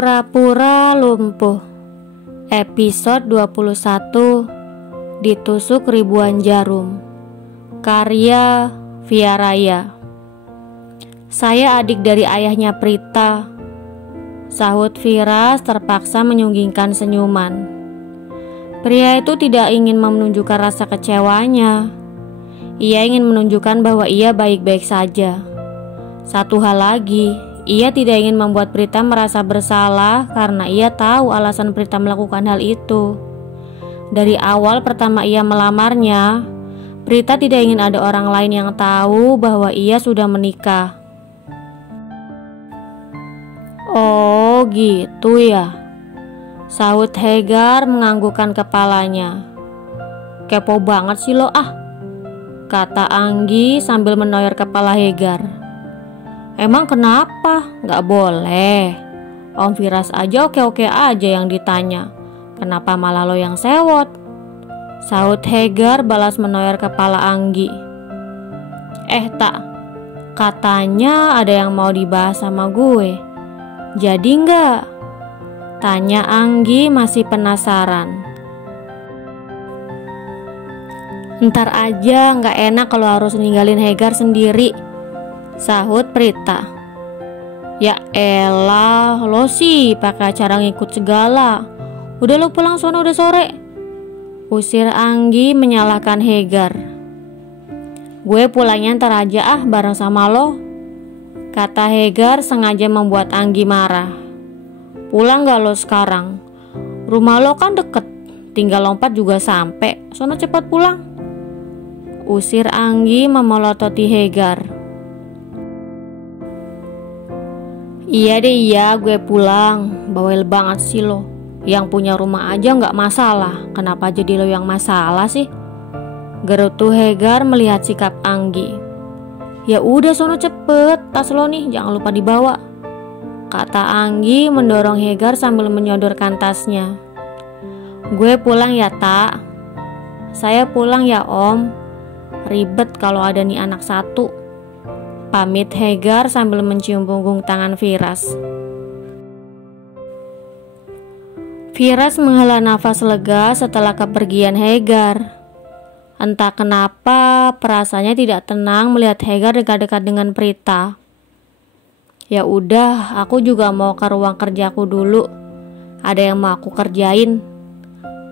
Pura-pura lumpuh. Episode 21. Ditusuk ribuan jarum. Karya Via Raya. Saya adik dari ayahnya Prita, sahut Firas terpaksa menyunggingkan senyuman. Pria itu tidak ingin menunjukkan rasa kecewanya. Ia ingin menunjukkan bahwa ia baik-baik saja. Satu hal lagi, ia tidak ingin membuat Prita merasa bersalah karena ia tahu alasan Prita melakukan hal itu. Dari awal pertama ia melamarnya, Prita tidak ingin ada orang lain yang tahu bahwa ia sudah menikah. Oh gitu ya, sahut Hegar menganggukkan kepalanya. Kepo banget sih lo kata Anggi sambil menoyor kepala Hegar. Emang kenapa? Gak boleh. Om Firas aja oke-oke aja yang ditanya. Kenapa malah lo yang sewot? Sahut Hegar balas menoyor kepala Anggi. Tak, katanya ada yang mau dibahas sama gue. Jadi enggak? Tanya Anggi masih penasaran. Ntar aja, gak enak kalau harus ninggalin Hegar sendiri, sahut Prita. Ya elah, lo sih pakai cara ngikut segala. Udah lo pulang sono, udah sore, usir Anggi menyalahkan Hegar. Gue pulangnya ntar aja bareng sama lo, kata Hegar sengaja membuat Anggi marah. Pulang gak lo sekarang? Rumah lo kan deket, tinggal lompat juga sampai. Sono cepat pulang, usir Anggi memelototi Hegar. Iya deh iya, gue pulang. Bawel banget sih lo. Yang punya rumah aja gak masalah, kenapa jadi lo yang masalah sih? Gerutu Hegar melihat sikap Anggi. Ya udah sono cepet, tas lo nih jangan lupa dibawa, kata Anggi mendorong Hegar sambil menyodorkan tasnya. Gue pulang ya tak. Saya pulang ya om. Ribet kalau ada nih anak satu, pamit Hegar sambil mencium punggung tangan Firas. Firas menghela nafas lega setelah kepergian Hegar. Entah kenapa perasaannya tidak tenang melihat Hegar dekat-dekat dengan Prita. Ya udah, aku juga mau ke ruang kerjaku dulu. Ada yang mau aku kerjain,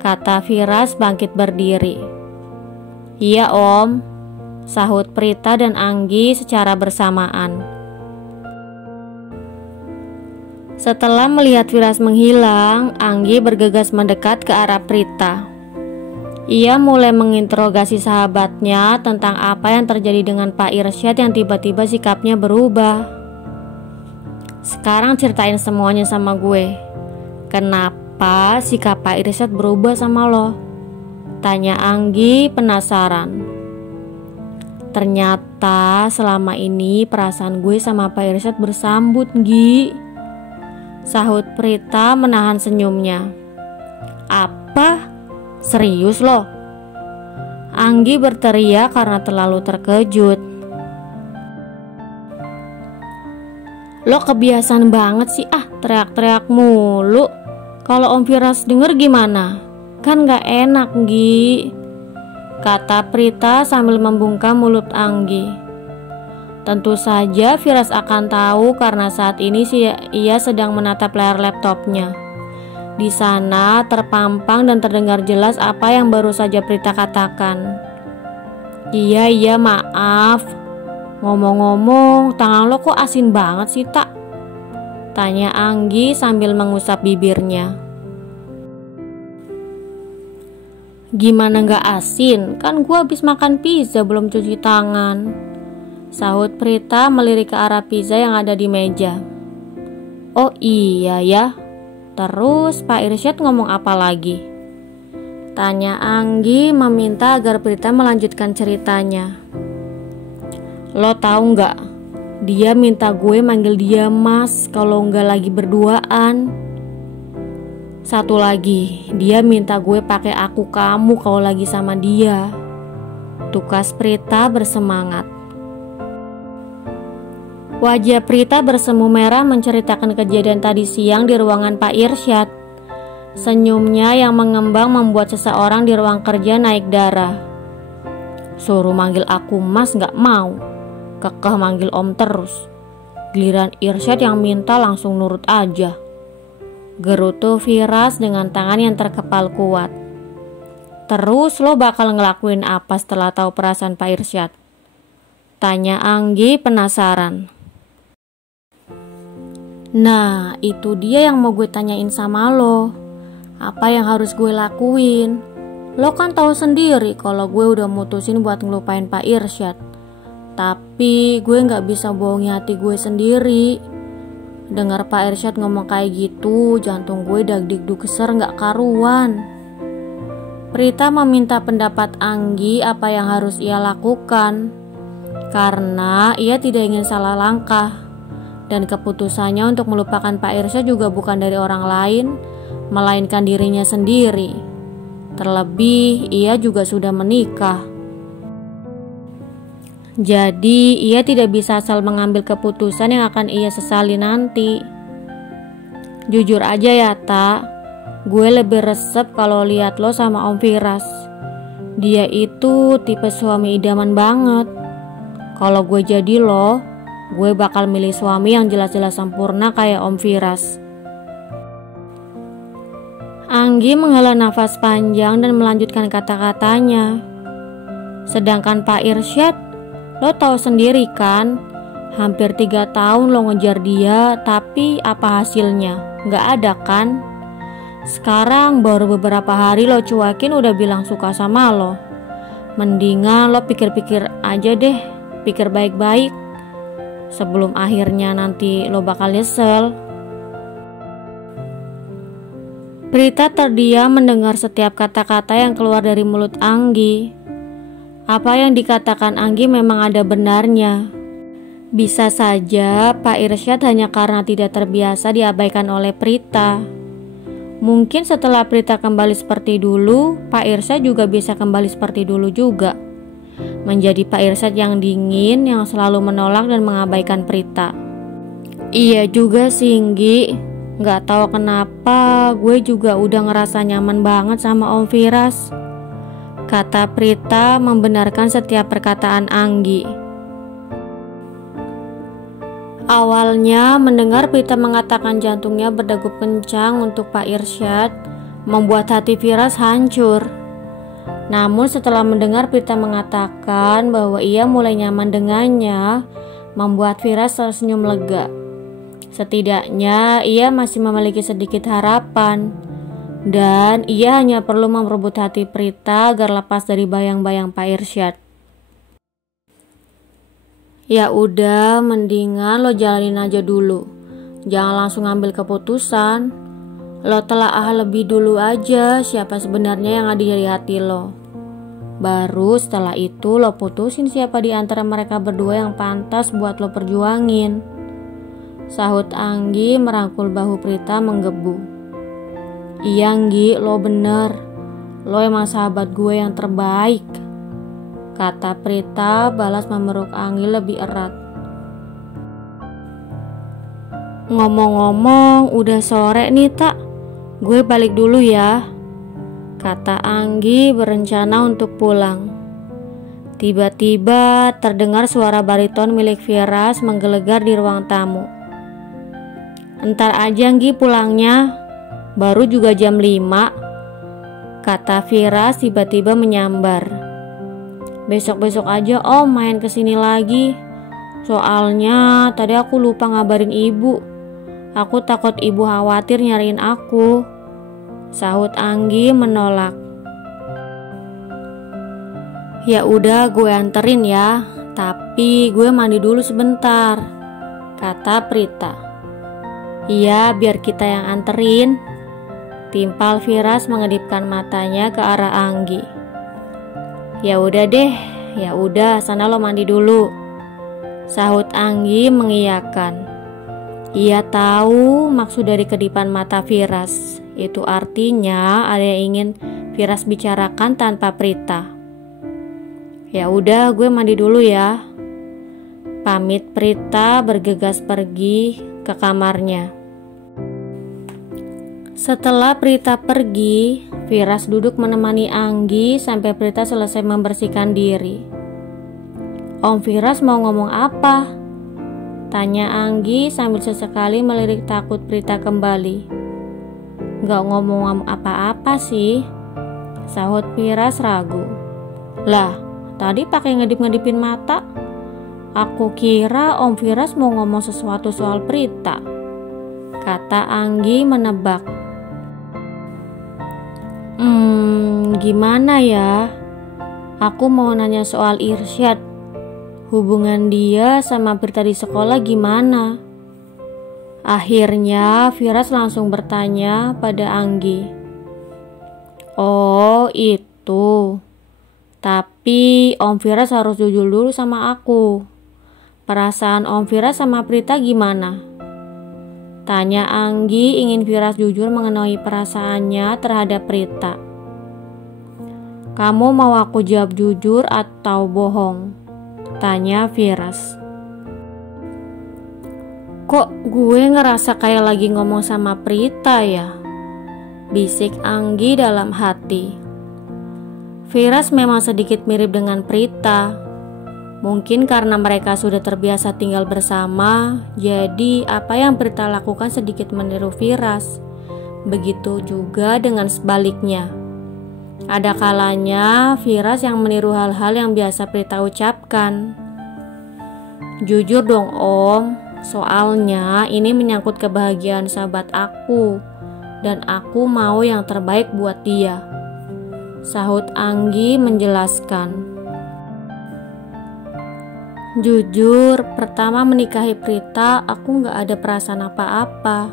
kata Firas bangkit berdiri. Iya om, sahut Prita dan Anggi secara bersamaan. Setelah melihat Firas menghilang, Anggi bergegas mendekat ke arah Prita. Ia mulai menginterogasi sahabatnya tentang apa yang terjadi dengan Pak Irsyad yang tiba-tiba sikapnya berubah. Sekarang ceritain semuanya sama gue. Kenapa sikap Pak Irsyad berubah sama lo? Tanya Anggi penasaran. Ternyata selama ini perasaan gue sama Pak Irsyad bersambut, Gi, sahut Prita menahan senyumnya. Apa? Serius lo? Anggi berteriak karena terlalu terkejut. Lo kebiasaan banget sih teriak-teriak mulu. Kalau Om Firas denger gimana? Kan gak enak, Gi, kata Prita sambil membungkam mulut Anggi. Tentu saja Firas akan tahu karena saat ini ia sedang menatap layar laptopnya. Di sana terpampang dan terdengar jelas apa yang baru saja Prita katakan. Iya maaf. Ngomong-ngomong, tangan lo kok asin banget sih tak? Tanya Anggi sambil mengusap bibirnya. Gimana gak asin? Kan gua habis makan pizza belum cuci tangan, sahut Prita melirik ke arah pizza yang ada di meja. Oh iya ya. Terus Pak Irsyad ngomong apa lagi? Tanya Anggi meminta agar Prita melanjutkan ceritanya. Lo tahu gak? Dia minta gue manggil dia mas kalau nggak lagi berduaan. Satu lagi, dia minta gue pakai aku kamu kalau lagi sama dia, tukas Prita bersemangat. Wajah Prita bersemu merah menceritakan kejadian tadi siang di ruangan Pak Irsyad. Senyumnya yang mengembang membuat seseorang di ruang kerja naik darah. Suruh manggil aku Mas gak mau, kekeh manggil Om terus. Giliran Irsyad yang minta langsung nurut aja. Gerutu Firas dengan tangan yang terkepal kuat. Terus lo bakal ngelakuin apa setelah tahu perasaan Pak Irsyad? Tanya Anggi penasaran. Nah, itu dia yang mau gue tanyain sama lo. Apa yang harus gue lakuin? Lo kan tahu sendiri kalau gue udah mutusin buat ngelupain Pak Irsyad. Tapi gue gak bisa bohongi hati gue sendiri. Dengar Pak Irsyad ngomong kayak gitu, jantung gue dag-digdug keser gak karuan. Prita meminta pendapat Anggi apa yang harus ia lakukan, karena ia tidak ingin salah langkah. Dan keputusannya untuk melupakan Pak Irsyad juga bukan dari orang lain, melainkan dirinya sendiri. Terlebih ia juga sudah menikah. Jadi ia tidak bisa asal mengambil keputusan yang akan ia sesali nanti. Jujur aja ya Tak, gue lebih resep kalau lihat lo sama Om Firas. Dia itu tipe suami idaman banget. Kalau gue jadi lo, gue bakal milih suami yang jelas-jelas sempurna kayak Om Firas. Anggi menghela nafas panjang dan melanjutkan kata-katanya. Sedangkan Pak Irsyad, lo tahu sendiri kan, hampir 3 tahun lo ngejar dia, tapi apa hasilnya? Gak ada kan? Sekarang baru beberapa hari lo cuekin udah bilang suka sama lo. Mendingan lo pikir-pikir aja deh, pikir baik-baik, sebelum akhirnya nanti lo bakal nyesel. Prita terdiam mendengar setiap kata-kata yang keluar dari mulut Anggi. Apa yang dikatakan Anggi memang ada benarnya. Bisa saja Pak Irsyad hanya karena tidak terbiasa diabaikan oleh Prita. Mungkin setelah Prita kembali seperti dulu, Pak Irsyad juga bisa kembali seperti dulu juga. Menjadi Pak Irsyad yang dingin, yang selalu menolak dan mengabaikan Prita. Iya juga sih Nggi, gak tahu kenapa gue juga udah ngerasa nyaman banget sama Om Firas, kata Prita membenarkan setiap perkataan Anggi. Awalnya mendengar Prita mengatakan jantungnya berdegup kencang untuk Pak Irsyad membuat hati Firas hancur. Namun setelah mendengar Prita mengatakan bahwa ia mulai nyaman dengannya, membuat Firas tersenyum lega. Setidaknya ia masih memiliki sedikit harapan, dan ia hanya perlu merebut hati Prita agar lepas dari bayang-bayang Pak Irsyad. Ya udah, mendingan lo jalanin aja dulu. Jangan langsung ambil keputusan. Lo telaah lebih dulu aja siapa sebenarnya yang ada di hati lo. Baru setelah itu lo putusin siapa di antara mereka berdua yang pantas buat lo perjuangin. Sahut Anggi merangkul bahu Prita menggebu. Iya Nggi, lo bener. Lo emang sahabat gue yang terbaik, kata Prita balas memeluk Anggi lebih erat. Ngomong-ngomong, udah sore nih Tak, gue balik dulu ya, kata Anggi berencana untuk pulang. Tiba-tiba terdengar suara bariton milik Firas menggelegar di ruang tamu. Entar aja Nggi pulangnya, baru juga jam 5, kata Firas tiba-tiba menyambar. Besok-besok aja Om main kesini lagi. Soalnya tadi aku lupa ngabarin ibu. Aku takut ibu khawatir nyariin aku, sahut Anggi menolak. Ya udah gue anterin ya, tapi gue mandi dulu sebentar, kata Prita. Iya biar kita yang anterin, timpal Firas mengedipkan matanya ke arah Anggi. Ya udah deh, ya udah sana lo mandi dulu, sahut Anggi mengiyakan. Ia tahu maksud dari kedipan mata Firas. Itu artinya ada yang ingin Firas bicarakan tanpa Prita. Ya udah gue mandi dulu ya. Pamit Prita bergegas pergi ke kamarnya. Setelah Prita pergi, Firas duduk menemani Anggi sampai Prita selesai membersihkan diri. Om Firas mau ngomong apa? Tanya Anggi sambil sesekali melirik takut Prita kembali. Gak ngomong apa-apa sih, sahut Firas ragu. Lah, tadi pakai ngedip-ngedipin mata. Aku kira Om Firas mau ngomong sesuatu soal Prita, kata Anggi menebak. Gimana ya? Aku mau nanya soal Irsyad. Hubungan dia sama Prita di sekolah gimana? Akhirnya Firas langsung bertanya pada Anggi. Oh itu. Tapi Om Firas harus jujur dulu sama aku. Perasaan Om Firas sama Prita gimana? Tanya Anggi ingin Firas jujur mengenai perasaannya terhadap Prita. Kamu mau aku jawab jujur atau bohong? Tanya Firas. Kok gue ngerasa kayak lagi ngomong sama Prita ya? Bisik Anggi dalam hati. Firas memang sedikit mirip dengan Prita. Mungkin karena mereka sudah terbiasa tinggal bersama, jadi apa yang Prita lakukan sedikit meniru Firas. Begitu juga dengan sebaliknya. Ada kalanya Firas yang meniru hal-hal yang biasa Prita ucapkan. Jujur dong Om, soalnya ini menyangkut kebahagiaan sahabat aku, dan aku mau yang terbaik buat dia, sahut Anggi menjelaskan. Jujur, pertama menikahi Prita aku gak ada perasaan apa-apa.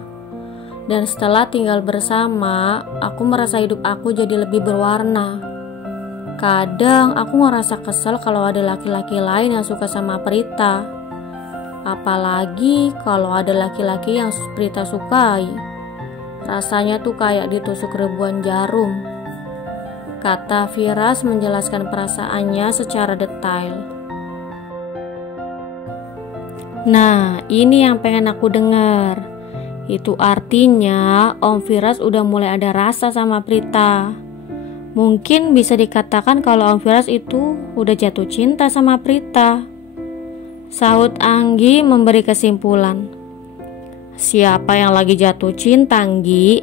Dan setelah tinggal bersama, aku merasa hidup aku jadi lebih berwarna. Kadang aku ngerasa kesel kalau ada laki-laki lain yang suka sama Prita. Apalagi kalau ada laki-laki yang Prita sukai. Rasanya tuh kayak ditusuk ribuan jarum, kata Firas menjelaskan perasaannya secara detail. Nah, ini yang pengen aku dengar. Itu artinya Om Firas udah mulai ada rasa sama Prita. Mungkin bisa dikatakan kalau Om Firas itu udah jatuh cinta sama Prita, sahut Anggi memberi kesimpulan. Siapa yang lagi jatuh cinta, Anggi?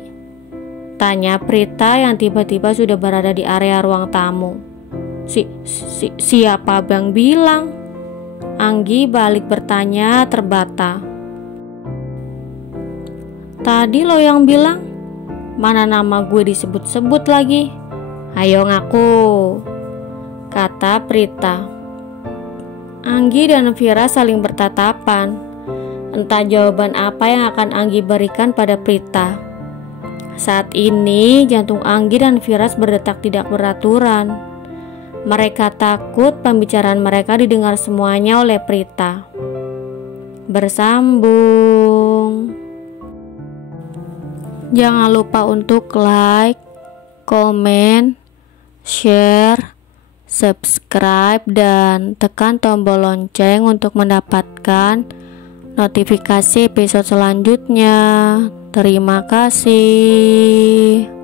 Tanya Prita yang tiba-tiba sudah berada di area ruang tamu. Siapa Bang bilang? Anggi balik bertanya terbata. Tadi lo yang bilang. Mana nama gue disebut-sebut lagi? Ayo ngaku, kata Prita. Anggi dan Firas saling bertatapan. Entah jawaban apa yang akan Anggi berikan pada Prita. Saat ini jantung Anggi dan Firas berdetak tidak beraturan. Mereka takut pembicaraan mereka didengar semuanya oleh Prita. Bersambung. Jangan lupa untuk like, komen, share, subscribe, dan tekan tombol lonceng untuk mendapatkan notifikasi episode selanjutnya. Terima kasih.